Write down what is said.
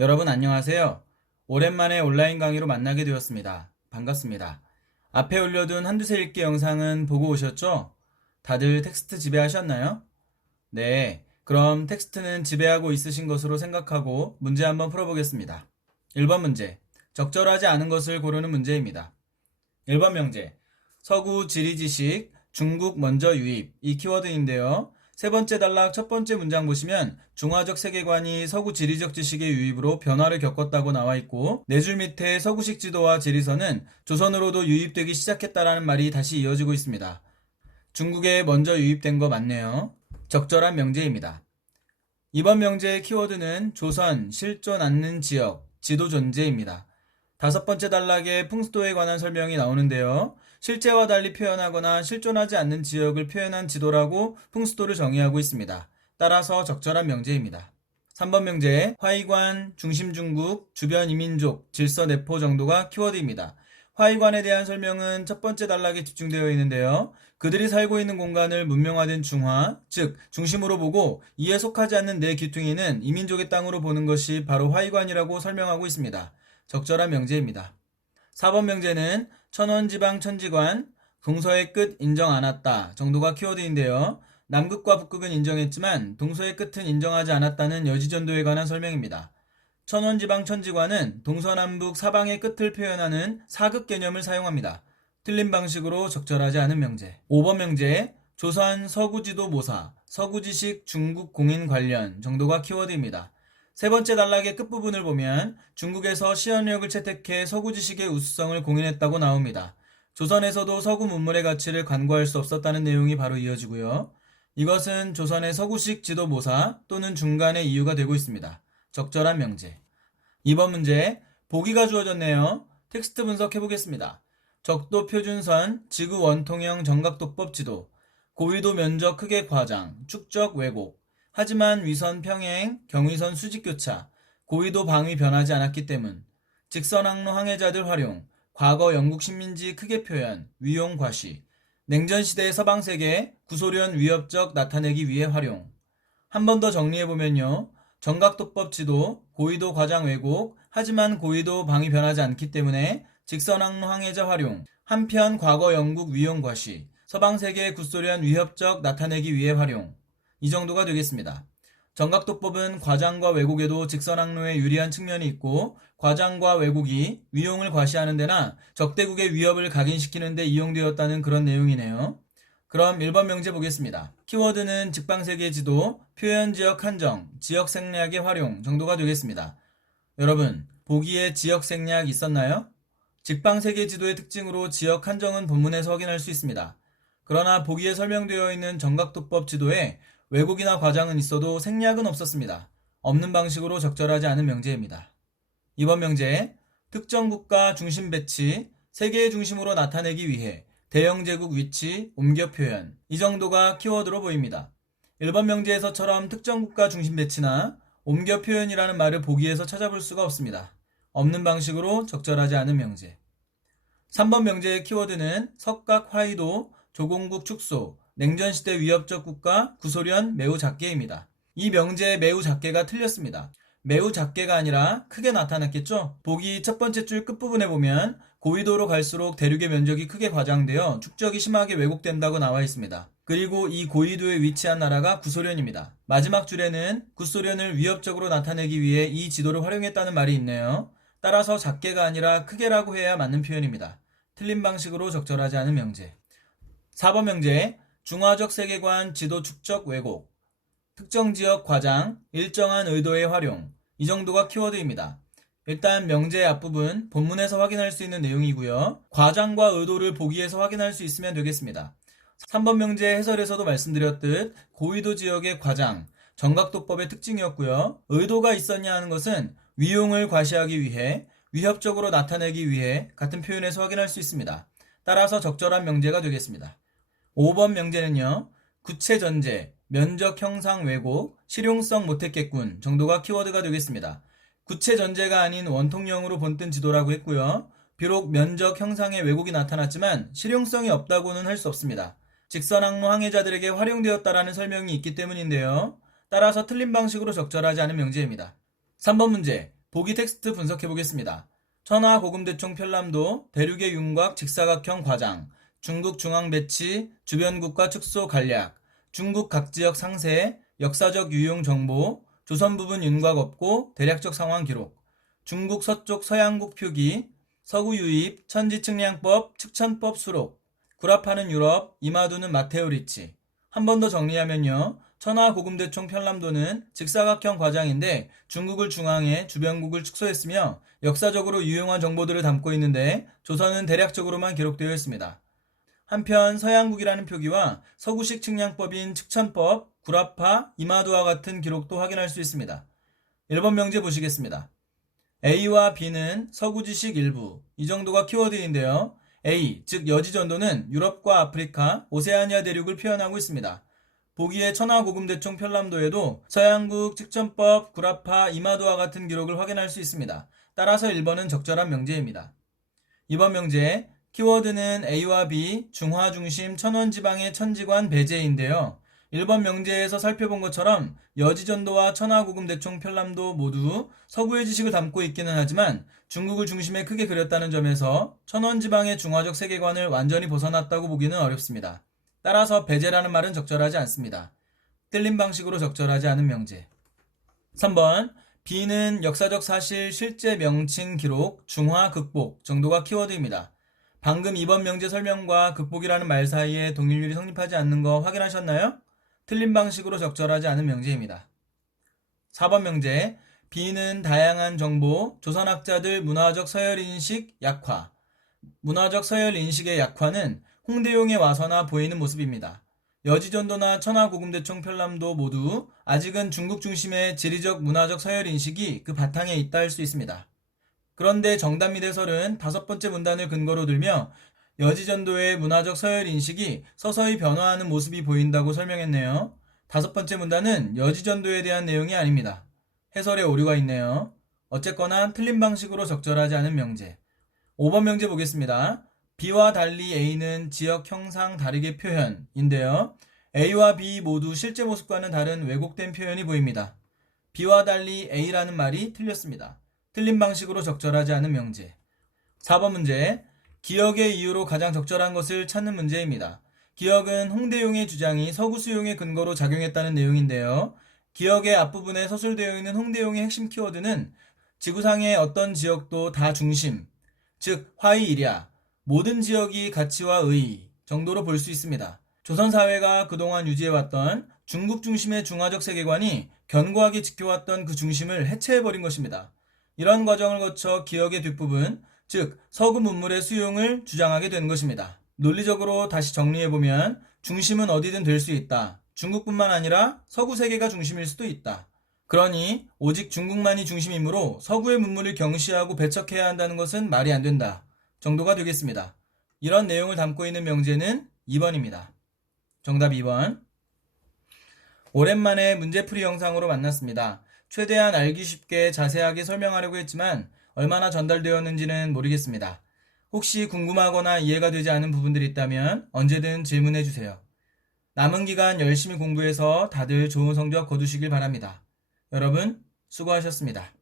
여러분 안녕하세요. 오랜만에 온라인 강의로 만나게 되었습니다. 반갑습니다. 앞에 올려둔 한두세 읽기 영상은 보고 오셨죠? 다들 텍스트 지배하셨나요? 네, 그럼 텍스트는 지배하고 있으신 것으로 생각하고 문제 한번 풀어보겠습니다. 1번 문제, 적절하지 않은 것을 고르는 문제입니다. 1번 명제, 서구 지리지식, 중국 먼저 유입, 이 키워드인데요. 세 번째 단락 첫 번째 문장 보시면 중화적 세계관이 서구 지리적 지식의 유입으로 변화를 겪었다고 나와 있고, 네 줄 밑에 서구식 지도와 지리서는 조선으로도 유입되기 시작했다라는 말이 다시 이어지고 있습니다. 중국에 먼저 유입된 거 맞네요. 적절한 명제입니다. 이번 명제의 키워드는 조선, 실존 않는 지역, 지도 존재입니다. 다섯 번째 단락에 풍수도에 관한 설명이 나오는데요. 실제와 달리 표현하거나 실존하지 않는 지역을 표현한 지도라고 풍수도를 정의하고 있습니다. 따라서 적절한 명제입니다. 3번 명제, 화이관, 중심중국, 주변 이민족, 질서 내포 정도가 키워드입니다. 화이관에 대한 설명은 첫 번째 단락에 집중되어 있는데요. 그들이 살고 있는 공간을 문명화된 중화, 즉 중심으로 보고 이에 속하지 않는 내 귀퉁이는 이민족의 땅으로 보는 것이 바로 화이관이라고 설명하고 있습니다. 적절한 명제입니다. 4번 명제는 천원지방 천지관, 동서의 끝 인정 않았다 정도가 키워드인데요. 남극과 북극은 인정했지만 동서의 끝은 인정하지 않았다는 여지전도에 관한 설명입니다. 천원지방 천지관은 동서남북 사방의 끝을 표현하는 사극 개념을 사용합니다. 틀린 방식으로 적절하지 않은 명제. 5번 명제, 조선 서구지도 모사, 서구지식 중국 공인 관련 정도가 키워드입니다. 세 번째 단락의 끝부분을 보면 중국에서 시연력을 채택해 서구지식의 우수성을 공인했다고 나옵니다. 조선에서도 서구 문물의 가치를 간과할 수 없었다는 내용이 바로 이어지고요. 이것은 조선의 서구식 지도 모사 또는 중간의 이유가 되고 있습니다. 적절한 명제. 2번 문제, 보기가 주어졌네요. 텍스트 분석해 보겠습니다. 적도 표준선, 지구 원통형 정각도법 지도, 고위도 면적 크게 과장, 축적 왜곡. 하지만 위선 평행, 경위선 수직교차, 고위도 방위 변하지 않았기 때문, 직선항로 항해자들 활용, 과거 영국 식민지 크게 표현, 위용 과시, 냉전시대 서방세계 구소련 위협적 나타내기 위해 활용. 한 번 더 정리해보면요. 정각도법 지도, 고위도 과장 왜곡, 하지만 고위도 방위 변하지 않기 때문에 직선항로 항해자 활용, 한편 과거 영국 위용 과시, 서방세계 구소련 위협적 나타내기 위해 활용. 이 정도가 되겠습니다. 정각도법은 과장과 왜곡에도 직선항로에 유리한 측면이 있고, 과장과 왜곡이 위용을 과시하는 데나 적대국의 위협을 각인시키는 데 이용되었다는 그런 내용이네요. 그럼 1번 명제 보겠습니다. 키워드는 직방세계 지도, 표현지역 한정, 지역 생략의 활용 정도가 되겠습니다. 여러분, 보기에 지역 생략 있었나요? 직방세계 지도의 특징으로 지역 한정은 본문에서 확인할 수 있습니다. 그러나 보기에 설명되어 있는 정각도법 지도에 왜곡이나 과장은 있어도 생략은 없었습니다. 없는 방식으로 적절하지 않은 명제입니다. 이번 명제, 특정 국가 중심 배치, 세계의 중심으로 나타내기 위해 대영 제국 위치, 옮겨 표현. 이 정도가 키워드로 보입니다. 1번 명제에서처럼 특정 국가 중심 배치나 옮겨 표현이라는 말을 보기에서 찾아볼 수가 없습니다. 없는 방식으로 적절하지 않은 명제. 3번 명제의 키워드는 석각 화이도, 조공국 축소, 냉전시대 위협적 국가, 구소련 매우 작게입니다. 이 명제의 매우 작게가 틀렸습니다. 매우 작게가 아니라 크게 나타났겠죠? 보기 첫 번째 줄 끝부분에 보면 고위도로 갈수록 대륙의 면적이 크게 과장되어 축적이 심하게 왜곡된다고 나와 있습니다. 그리고 이 고위도에 위치한 나라가 구소련입니다. 마지막 줄에는 구소련을 위협적으로 나타내기 위해 이 지도를 활용했다는 말이 있네요. 따라서 작게가 아니라 크게라고 해야 맞는 표현입니다. 틀린 방식으로 적절하지 않은 명제. 4번 명제, 중화적 세계관 지도 축적 왜곡, 특정 지역 과장, 일정한 의도의 활용. 이 정도가 키워드입니다. 일단 명제의 앞부분 본문에서 확인할 수 있는 내용이고요. 과장과 의도를 보기에서 확인할 수 있으면 되겠습니다. 3번 명제 해설에서도 말씀드렸듯 고위도 지역의 과장, 정각도법의 특징이었고요. 의도가 있었냐 하는 것은 위용을 과시하기 위해, 위협적으로 나타내기 위해 같은 표현에서 확인할 수 있습니다. 따라서 적절한 명제가 되겠습니다. 5번 명제는요. 구체 전제, 면적 형상 왜곡, 실용성 못했겠군 정도가 키워드가 되겠습니다. 구체 전제가 아닌 원통형으로 본뜬 지도라고 했고요. 비록 면적 형상의 왜곡이 나타났지만 실용성이 없다고는 할 수 없습니다. 직선항로 항해자들에게 활용되었다라는 설명이 있기 때문인데요. 따라서 틀린 방식으로 적절하지 않은 명제입니다. 3번 문제, 보기 텍스트 분석해 보겠습니다. 천하고금대총 편람도, 대륙의 윤곽 직사각형 과장, 중국 중앙 배치, 주변국가 축소 간략, 중국 각 지역 상세, 역사적 유용 정보, 조선 부분 윤곽 없고 대략적 상황 기록, 중국 서쪽 서양국 표기, 서구 유입, 천지측량법, 측천법 수록, 구랍하는 유럽, 이마두는 마테오 리치. 한 번 더 정리하면요. 천하고금대총 편람도는 직사각형 과장인데 중국을 중앙에 주변국을 축소했으며 역사적으로 유용한 정보들을 담고 있는데 조선은 대략적으로만 기록되어 있습니다. 한편 서양국이라는 표기와 서구식 측량법인 측천법, 구라파, 이마두와 같은 기록도 확인할 수 있습니다. 1번 명제 보시겠습니다. A와 B는 서구지식 일부, 이 정도가 키워드인데요. A, 즉 여지전도는 유럽과 아프리카, 오세아니아 대륙을 표현하고 있습니다. 보기에 천하고금대총 편람도에도 서양국, 측천법, 구라파, 이마두와 같은 기록을 확인할 수 있습니다. 따라서 1번은 적절한 명제입니다. 2번 명제, 키워드는 A와 B, 중화중심 천원지방의 천지관 배제인데요. 1번 명제에서 살펴본 것처럼 여지전도와 천하고금대총 편람도 모두 서구의 지식을 담고 있기는 하지만 중국을 중심에 크게 그렸다는 점에서 천원지방의 중화적 세계관을 완전히 벗어났다고 보기는 어렵습니다. 따라서 배제라는 말은 적절하지 않습니다. 틀린 방식으로 적절하지 않은 명제. 3번, B는 역사적 사실, 실제 명칭 기록, 중화, 극복 정도가 키워드입니다. 방금 2번 명제 설명과 극복이라는 말 사이에 동일률이 성립하지 않는 거 확인하셨나요? 틀린 방식으로 적절하지 않은 명제입니다. 4번 명제, B는 다양한 정보, 조선학자들 문화적 서열인식 약화. 문화적 서열인식의 약화는 홍대용에 와서나 보이는 모습입니다. 여지전도나 천하고금대총 편람도 모두 아직은 중국 중심의 지리적 문화적 서열인식이 그 바탕에 있다 할 수 있습니다. 그런데 정답 및 해설은 5번째 문단을 근거로 들며 여지전도의 문화적 서열인식이 서서히 변화하는 모습이 보인다고 설명했네요. 5번째 문단은 여지전도에 대한 내용이 아닙니다. 해설에 오류가 있네요. 어쨌거나 틀린 방식으로 적절하지 않은 명제. 5번 명제 보겠습니다. B와 달리 A는 지역 형상 다르게 표현인데요. A와 B 모두 실제 모습과는 다른 왜곡된 표현이 보입니다. B와 달리 A라는 말이 틀렸습니다. 틀린 방식으로 적절하지 않은 명제. 4번 문제, 기역의 이유로 가장 적절한 것을 찾는 문제입니다. 기역은 홍대용의 주장이 서구 수용의 근거로 작용했다는 내용인데요. 기역의 앞부분에 서술되어 있는 홍대용의 핵심 키워드는 지구상의 어떤 지역도 다 중심, 즉 화이일야, 모든 지역이 가치와 의의 정도로 볼 수 있습니다. 조선사회가 그동안 유지해왔던 중국 중심의 중화적 세계관이 견고하게 지켜왔던 그 중심을 해체해버린 것입니다. 이런 과정을 거쳐 기역의 뒷부분, 즉 서구 문물의 수용을 주장하게 된 것입니다. 논리적으로 다시 정리해보면 중심은 어디든 될 수 있다. 중국뿐만 아니라 서구 세계가 중심일 수도 있다. 그러니 오직 중국만이 중심이므로 서구의 문물을 경시하고 배척해야 한다는 것은 말이 안 된다 정도가 되겠습니다. 이런 내용을 담고 있는 명제는 2번입니다. 정답 2번. 오랜만에 문제풀이 영상으로 만났습니다. 최대한 알기 쉽게 자세하게 설명하려고 했지만 얼마나 전달되었는지는 모르겠습니다. 혹시 궁금하거나 이해가 되지 않은 부분들이 있다면 언제든 질문해 주세요. 남은 기간 열심히 공부해서 다들 좋은 성적 거두시길 바랍니다. 여러분 수고하셨습니다.